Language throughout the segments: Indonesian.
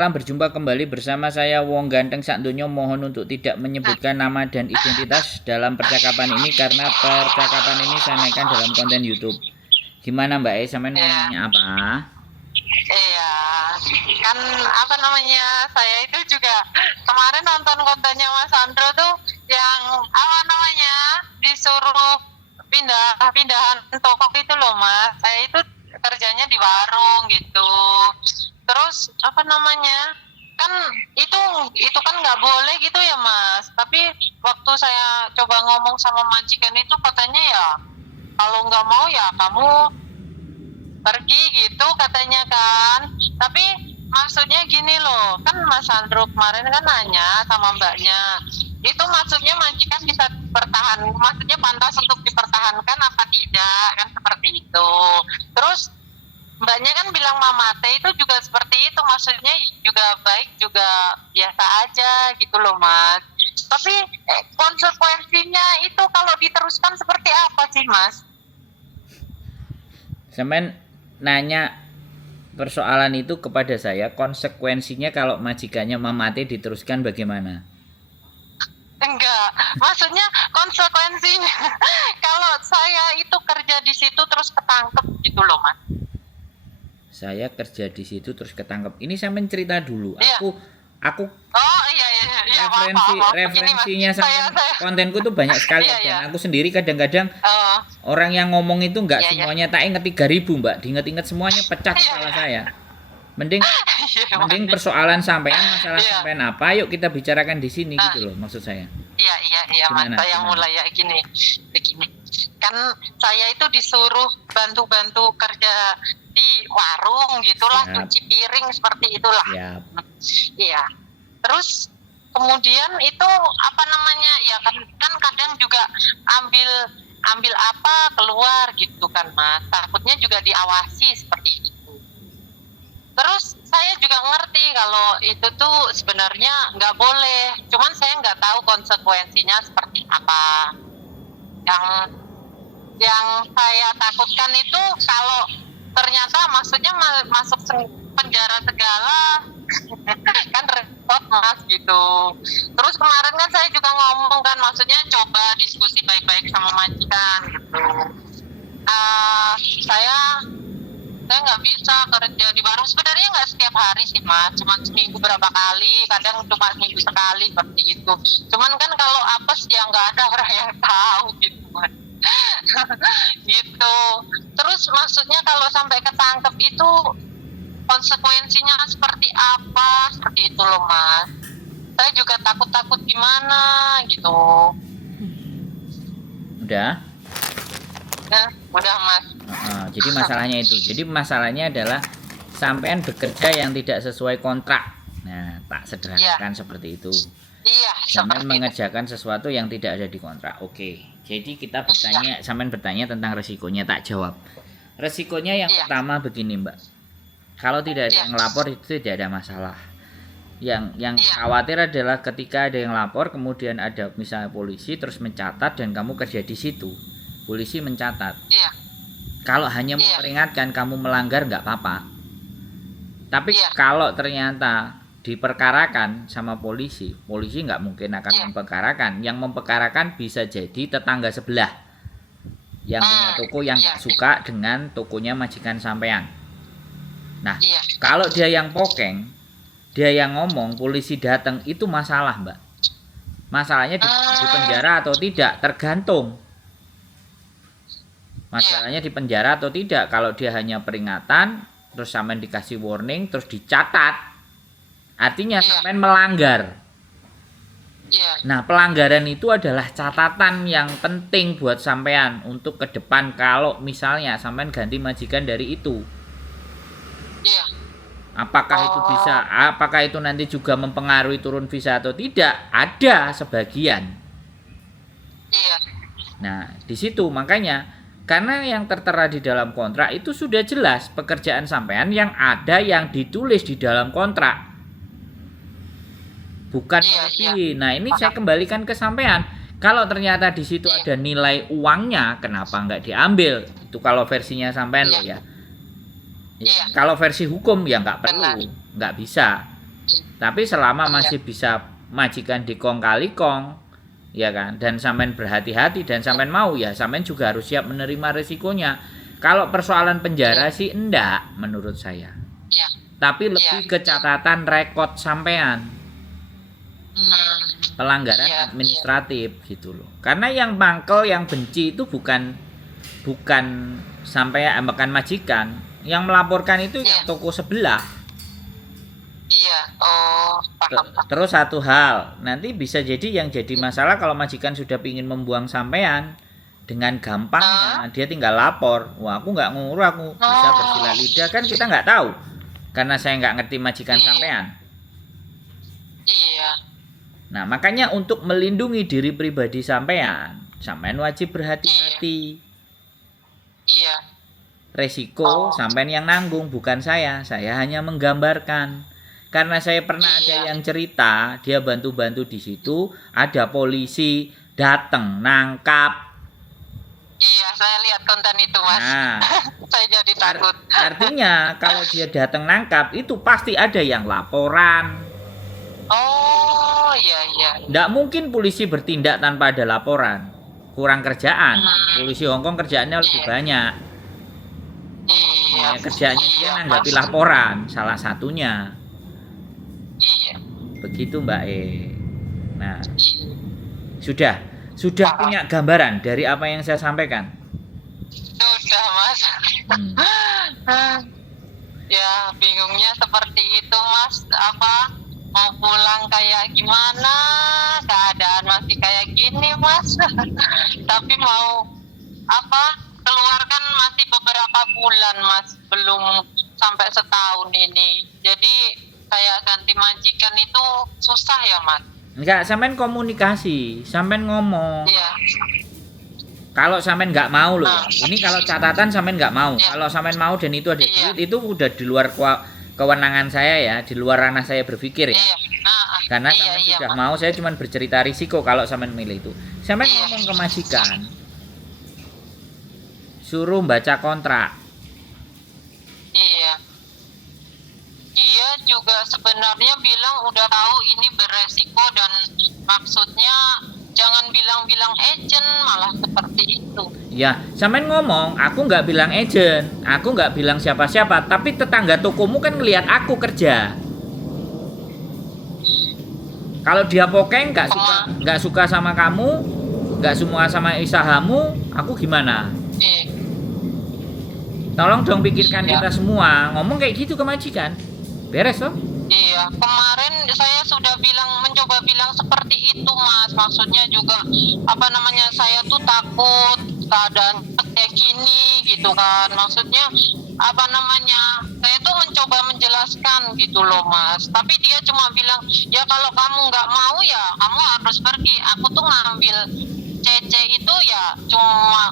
Salam berjumpa kembali bersama saya Wong Ganteng Sakdonya. Mohon untuk tidak menyebutkan nama dan identitas dalam percakapan ini karena percakapan ini saya naikkan dalam konten YouTube. Gimana Mbak E, sampean mau nanya apa? Iya, kan apa namanya, saya itu juga kemarin nonton kontennya Mas Andro tuh yang apa namanya disuruh pindahan toko itu loh Mas. Saya itu kerjanya di warung gitu. Terus apa namanya, kan itu kan nggak boleh gitu ya Mas. Tapi waktu saya coba ngomong sama majikan itu katanya ya kalau nggak mau ya kamu pergi gitu katanya kan. Tapi maksudnya gini loh, kan Mas Andro kemarin kan nanya sama mbaknya, itu maksudnya majikan bisa bertahan, maksudnya pantas untuk dipertahankan apa tidak, kan seperti itu. Terus mbaknya kan bilang Mamate itu juga seperti itu, maksudnya juga baik, juga biasa aja gitu loh Mas. Tapi konsekuensinya itu kalau diteruskan seperti apa sih Mas? Sampean nanya persoalan itu kepada saya, konsekuensinya kalau majikannya memati diteruskan bagaimana? Enggak, maksudnya konsekuensinya kalau saya itu kerja di situ terus ketangkep gitu loh Mas. Saya kerja di situ terus ketangkep. Ini saya mencerita dulu. Iya. Aku Oh iya, referensinya sampai kontenku tuh banyak sekali. Iya, Dan iya. aku sendiri kadang-kadang orang yang ngomong itu nggak Iya, semuanya tak inget 3.000 Mbak, diinget-inget semuanya pecah Iya, kepala iya. saya. Mending Iya, persoalan sampean, masalah Iya. sampean apa, yuk kita bicarakan di sini gitu loh maksud saya. Iya Mas, Gimana, saya gimana? mulai ya begini. Kan saya itu disuruh bantu-bantu kerja di warung gitulah, Siap. cuci piring seperti itulah. Siap. Iya. Terus kemudian itu apa namanya, ya kan kadang juga ambil apa keluar gitu kan Mas. Takutnya juga diawasi seperti itu. Terus saya juga ngerti kalau itu tuh sebenarnya nggak boleh. Cuman saya nggak tahu konsekuensinya seperti apa. Yang saya takutkan itu kalau ternyata maksudnya masuk penjara segala kan repot Mas gitu. Terus kemarin kan saya juga ngomong kan, maksudnya coba diskusi baik-baik sama majikan gitu. Saya nggak bisa kerja di warung, sebenarnya nggak setiap hari sih Mas, cuma seminggu berapa kali, kadang cuma seminggu sekali seperti itu. Cuman kan kalau apes ya nggak ada orang yang tahu gitu Mas. Gitu. Terus maksudnya kalau sampai ketangkep itu konsekuensinya seperti apa, seperti itu loh Mas. Saya juga takut gimana gitu. Udah. Nah, udah Mas. Jadi masalahnya itu. Jadi masalahnya adalah sampean bekerja yang tidak sesuai kontrak. Nah, tak sederhanakan seperti itu. Iya, Sampean seperti itu. mengerjakan sesuatu yang tidak ada di kontrak. Oke. Jadi kita bertanya, sampean bertanya tentang resikonya, tak jawab. Resikonya yang pertama begini, Mbak. Kalau tidak ada yang lapor itu tidak ada masalah. Yang khawatir adalah ketika ada yang lapor, kemudian ada misalnya polisi terus mencatat dan kamu kerja di situ. Polisi mencatat. Iya. Kalau hanya memperingatkan kamu melanggar nggak apa-apa. Tapi kalau ternyata diperkarakan sama polisi, polisi nggak mungkin akan memperkarakan. Yang memperkarakan bisa jadi tetangga sebelah yang punya toko yang nggak suka dengan tokonya majikan sampean. Nah, kalau dia yang pokeng, dia yang ngomong, polisi datang, itu masalah Mbak. Masalahnya di penjara atau tidak tergantung. Masalahnya di penjara atau tidak. Kalau dia hanya peringatan, terus sampean dikasih warning, terus dicatat, artinya sampean melanggar. Nah, pelanggaran itu adalah catatan yang penting buat sampean untuk ke depan kalau misalnya sampean ganti majikan dari itu. Apakah itu nanti juga mempengaruhi turun visa atau tidak? Ada sebagian. Nah, di situ makanya karena yang tertera di dalam kontrak itu sudah jelas pekerjaan sampean yang ada yang ditulis di dalam kontrak. Bukan melebihi. Nah, ini saya kembalikan ke sampean. Kalau ternyata di situ ada nilai uangnya, kenapa nggak diambil? Itu kalau versinya sampean loh ya. Kalau versi hukum ya nggak perlu, nggak bisa. Tapi selama masih bisa majikan dikong kali kong, ya kan, dan sampean berhati-hati dan sampean mau, ya sampean juga harus siap menerima resikonya. Kalau persoalan penjara sih enggak menurut saya. Iya. Tapi lebih ke catatan rekod sampean. Pelanggaran administratif gitu loh. Karena yang mangkel, yang benci itu bukan sampai bukan majikan, yang melaporkan itu yang toko sebelah. Iya. Oh, paham. Terus satu hal, nanti bisa jadi yang jadi masalah kalau majikan sudah ingin membuang sampean, dengan gampangnya dia tinggal lapor. Wah, aku nggak ngurus, aku bisa bersilat lidah, kan kita nggak tahu karena saya nggak ngerti majikan sampean. Iya. Nah, makanya untuk melindungi diri pribadi sampean wajib berhati-hati. Iya. Resiko sampean yang nanggung, bukan saya. Saya hanya menggambarkan. Karena saya pernah ada yang cerita, dia bantu-bantu di situ, ada polisi datang nangkap. Iya, saya lihat konten itu, Mas. Nah, saya jadi takut. Artinya kalau dia datang nangkap itu pasti ada yang laporan. Oh, iya. Nggak mungkin polisi bertindak tanpa ada laporan. Kurang kerjaan. Polisi Hongkong kerjaannya lebih banyak. Iya. Kerjaannya dia nanggapi laporan, salah satunya. Iya. Begitu Mbak E. Nah, sudah punya gambaran dari apa yang saya sampaikan? Sudah, Mas. Ya, bingungnya seperti itu, Mas. Apa mau pulang kayak gimana? Keadaan masih kayak gini, Mas. Tapi mau keluarkan masih beberapa bulan, Mas. Belum sampai setahun ini. Jadi kayak ganti majikan itu susah ya, Mas? Enggak, sampean komunikasi, sampean ngomong. Iya. Kalau sampean nggak mau loh, ini kalau catatan sampean nggak mau. Kalau sampean mau dan itu ada duit, itu udah di luar kewenangan saya ya, di luar ranah saya berpikir ya. Iya. Karena sampean sudah mau, saya cuma bercerita risiko kalau sampean milih itu. Sampean ngomong ke majikan, suruh baca kontrak. Iya. Dia juga sebenarnya bilang udah tahu ini beresiko dan maksudnya jangan bilang-bilang agent, malah seperti itu. Ya, sampean ngomong, aku nggak bilang agent, aku nggak bilang siapa-siapa, tapi tetangga tokomu kan ngelihat aku kerja. Kalau dia pokeng nggak suka sama kamu, nggak semua sama usahamu, aku gimana? Tolong dong pikirkan kita semua, ngomong kayak gitu ke majikan. Beres loh. Iya, kemarin saya sudah mencoba bilang seperti itu, Mas. Maksudnya juga saya tuh takut keadaan kayak gini gitu kan. Maksudnya saya tuh mencoba menjelaskan gitu loh, Mas. Tapi dia cuma bilang, ya kalau kamu nggak mau ya kamu harus pergi. Aku tuh ngambil CC itu ya cuma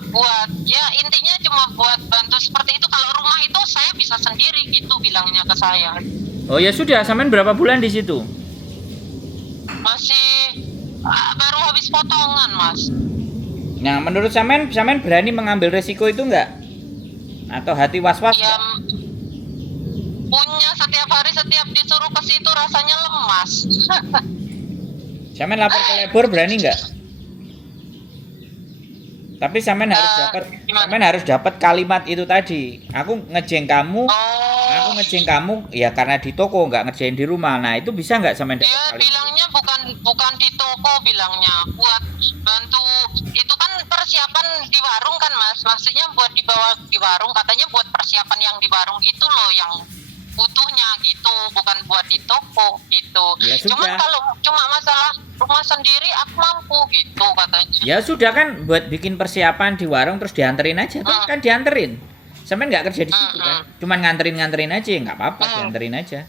intinya cuma buat bantu seperti itu. Kalau rumah itu saya bisa sendiri gitu bilangnya ke saya. Oh ya sudah, sampean berapa bulan di situ? Masih baru habis potongan, Mas. Nah, menurut sampean berani mengambil resiko itu enggak? Atau hati was-was? Ya, punya setiap hari disuruh ke situ rasanya lemas. Sampean lapor ke labor berani enggak? Tapi sampean harus dapat kalimat itu tadi. Aku ngejeng kamu ya karena di toko nggak ngerjain di rumah. Nah itu bisa nggak sampean dapat kalimat? Dia bilangnya bukan di toko, bilangnya buat bantu. Itu kan persiapan di warung kan, Mas. Maksudnya buat dibawa di warung, katanya buat persiapan yang di warung itu loh yang butuhnya gitu, bukan buat di toko gitu. Ya, cuman kalau cuma masalah rumah sendiri aku mampu gitu katanya. Ya sudah kan, buat bikin persiapan di warung terus dianterin aja, kan dianterin. Sampean nggak kerja di situ kan, cuman nganterin aja, nggak apa-apa, dianterin aja.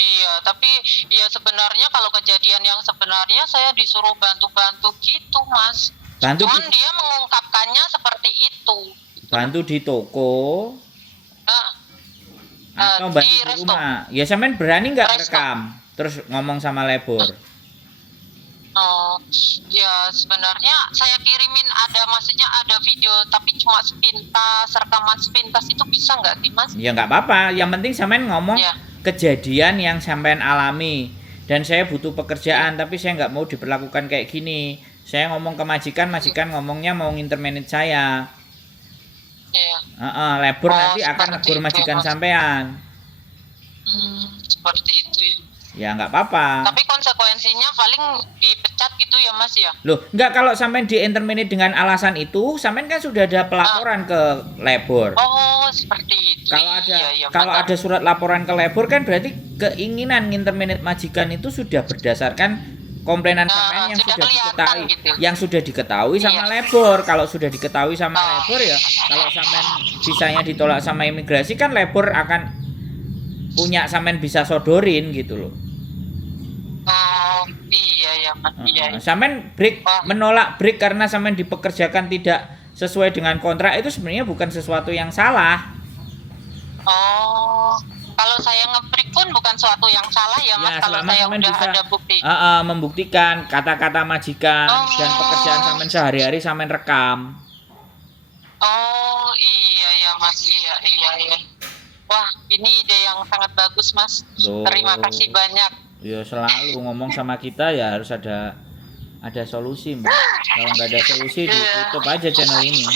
Iya, tapi ya sebenarnya kalau kejadian yang sebenarnya saya disuruh bantu-bantu gitu, Mas. Cuman dia mengungkapkannya seperti itu. Bantu di toko. Atau bantu di rumah. Ya sampean berani nggak rekam terus ngomong sama labor? Oh, ya sebenarnya saya kirimin maksudnya ada video tapi cuma rekaman sepintas itu bisa nggak sih, Mas? Ya nggak apa-apa, yang penting sampean ngomong kejadian yang sampean alami dan saya butuh pekerjaan tapi saya nggak mau diperlakukan kayak gini. Saya ngomong ke majikan, majikan ngomongnya mau ngintermanage saya. Iya. Labor Oh, nanti akan seperti negur itu, majikan Mas. sampean. Seperti itu ya. Ya nggak apa-apa. Tapi konsekuensinya paling dipecat gitu ya Mas ya? Loh, nggak, kalau sampean di-interminate dengan alasan itu, sampean kan sudah ada pelaporan ke labor. Oh, seperti itu. Kalau ada Iya, kalau benar. ada surat laporan ke labor kan berarti keinginan nginterminate majikan itu sudah berdasarkan komplainan sampean yang sudah sudah kelihatan diketahui, gitu. yang sudah diketahui sama labor. Kalau sudah diketahui sama labor ya, kalau sampean bisanya ditolak sama imigrasi kan labor akan punya sampean bisa sodorin gitu loh. Oh, iya ya Mas. Iya. Sampean menolak break karena sampean dipekerjakan tidak sesuai dengan kontrak itu sebenarnya bukan sesuatu yang salah. Oh, kalau saya nge-break pun bukan suatu yang salah ya Mas, kalau saya udah bisa ada bukti. Membuktikan kata-kata majikan dan pekerjaan sampean sehari-hari sampean rekam. Oh, iya ya Mas. Iya. Wah, ini ide yang sangat bagus Mas. Terima kasih banyak. Ya selalu ngomong sama kita ya harus ada solusi, Mbak. Kalau nggak ada solusi ditutup aja channel ini.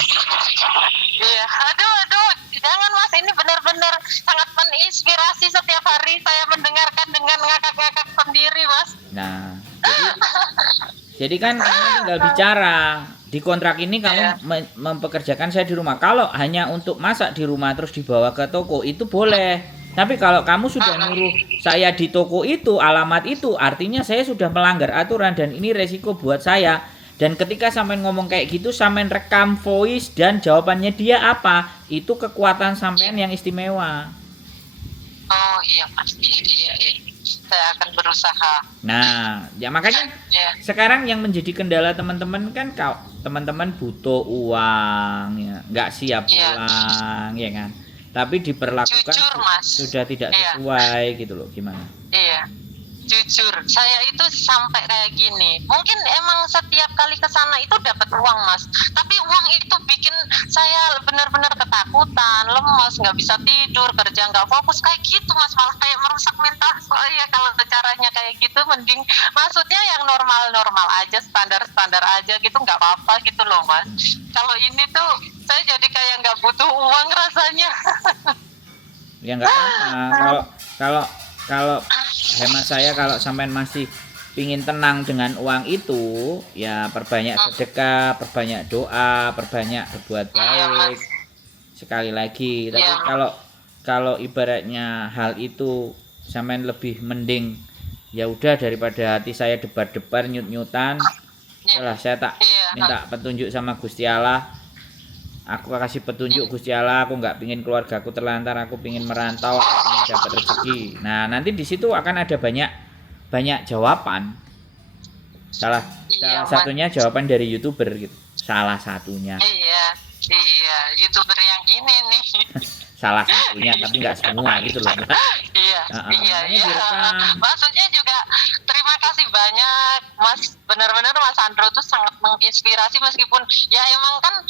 Iya, aduh, jangan Mas, ini benar-benar sangat menginspirasi. Setiap hari saya mendengarkan dengan ngakak-ngakak sendiri Mas. Nah, jadi kan kamu tinggal bicara. Di kontrak ini kamu mempekerjakan saya di rumah. Kalau hanya untuk masak di rumah terus dibawa ke toko itu boleh. Tapi kalau kamu sudah nyuruh saya di toko itu, alamat itu, artinya saya sudah melanggar aturan dan ini resiko buat saya. Dan ketika sampean ngomong kayak gitu, sampean rekam voice dan jawabannya dia apa, itu kekuatan sampean yang istimewa. Oh iya Mas, iya. Saya akan berusaha. Nah, ya makanya sekarang yang menjadi kendala teman-teman kan kalau teman-teman butuh uang, ya, nggak siap pulang, ya kan? Tapi diperlakukan jujur, Mas, sudah tidak sesuai gitu loh, gimana? Iya. Jujur, saya itu sampai kayak gini. Mungkin emang setiap kali ke sana itu dapat uang Mas, tapi uang itu bikin saya benar-benar ketakutan, lemas, nggak bisa tidur, kerja nggak fokus kayak gitu Mas, malah kayak merusak mental saya. Kalau caranya kayak gitu mending, maksudnya yang normal-normal aja, standar-standar aja gitu, nggak apa-apa gitu loh Mas. Kalau ini tuh saya jadi kayak nggak butuh uang rasanya. Ya nggak apa-apa. Kalau hemat saya, kalau sampean masih pingin tenang dengan uang itu, ya perbanyak sedekah, perbanyak doa, perbanyak berbuat baik. Sekali lagi, tapi kalau ibaratnya hal itu sampean lebih mending, ya udah daripada hati saya debar-debar nyut-nyutan, lah saya tak minta petunjuk sama Gusti Allah. Aku kasih petunjuk Gusti Allah, aku nggak pingin keluargaku terlantar, aku pingin merantau, aku pingin dapat rezeki. Nah nanti di situ akan ada banyak jawaban. Salah satunya jawaban dari YouTuber gitu. Salah satunya. Iya, YouTuber yang ini nih. Salah satunya, tapi nggak semua gitu loh. Iya. Maksudnya juga terima kasih banyak Mas, benar-benar Mas Andro tuh sangat menginspirasi, meskipun ya emang kan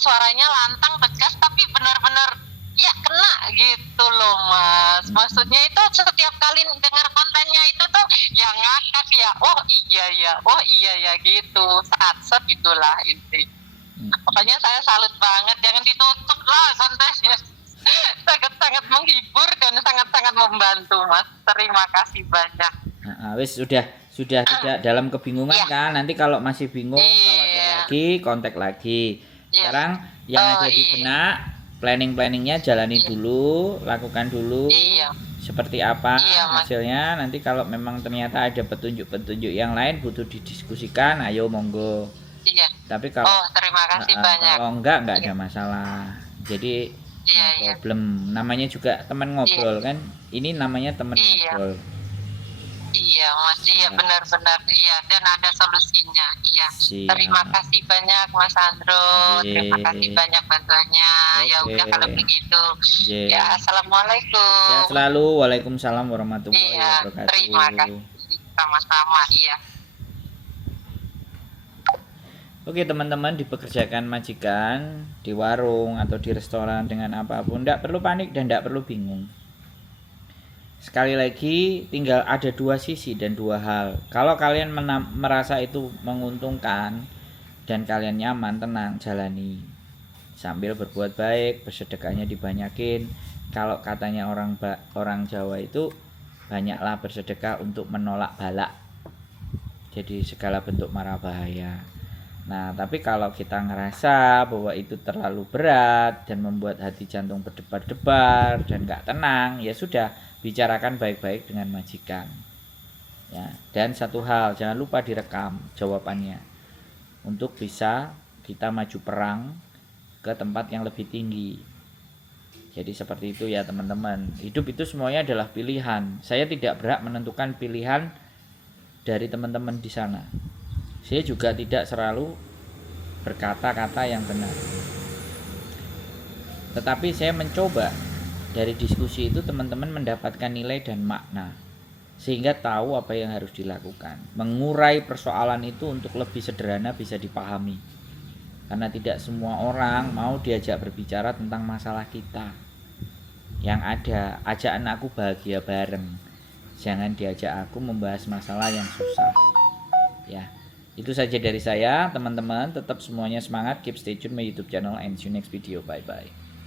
suaranya lantang tegas, tapi benar-benar ya kena gitu loh Mas. Maksudnya itu setiap kali dengar kontennya itu tuh ya ngakak ya, oh iya ya gitu, set gitulah inti. Pokoknya saya salut banget, jangan ditutup lah kontennya. Sangat-sangat menghibur dan sangat-sangat membantu Mas. Terima kasih banyak. Wis sudah tidak dalam kebingungan kan? Nanti kalau masih bingung, khawatir lagi, kontak lagi. Sekarang yang ada di benak, planningnya jalani dulu, lakukan dulu. Seperti apa hasilnya. Nanti kalau memang ternyata ada petunjuk-petunjuk yang lain butuh didiskusikan, ayo monggo. Tapi kalau terima kasih banyak. Kalau enggak ada masalah. Jadi problem, namanya juga teman ngobrol kan. Ini namanya teman ngobrol. Iya Mas, benar-benar dan ada solusinya. Terima kasih banyak Mas Andro. Terima kasih banyak bantuannya. Ya udah kalau begitu. Ya, assalamualaikum. Ya selalu, waalaikumsalam warahmatullahi wabarakatuh. Terima kasih sama-sama. Oke teman-teman, dipekerjakan majikan di warung atau di restoran dengan apapun, tidak perlu panik dan tidak perlu bingung. sekali lagi tinggal ada dua sisi dan dua hal. Kalau kalian merasa itu menguntungkan dan kalian nyaman, tenang, jalani sambil berbuat baik, bersedekahnya dibanyakin. Kalau katanya orang Jawa itu banyaklah bersedekah untuk menolak balak, jadi segala bentuk mara bahaya. Nah, tapi kalau kita ngerasa bahwa itu terlalu berat dan membuat hati jantung berdebar-debar dan gak tenang, ya sudah, bicarakan baik-baik dengan majikan. Ya, dan satu hal, jangan lupa direkam jawabannya untuk bisa kita maju perang ke tempat yang lebih tinggi. Jadi seperti itu ya teman-teman. Hidup itu semuanya adalah pilihan. Saya tidak berhak menentukan pilihan dari teman-teman di sana. Saya juga tidak selalu berkata-kata yang benar. Tetapi saya mencoba dari diskusi itu teman-teman mendapatkan nilai dan makna, sehingga tahu apa yang harus dilakukan. Mengurai persoalan itu untuk lebih sederhana bisa dipahami. Karena tidak semua orang mau diajak berbicara tentang masalah kita. Yang ada, ajak anakku bahagia bareng. Jangan diajak aku membahas masalah yang susah. Ya, itu saja dari saya, teman-teman. Tetap semuanya semangat, keep stay tune my YouTube channel and see you next video. Bye bye.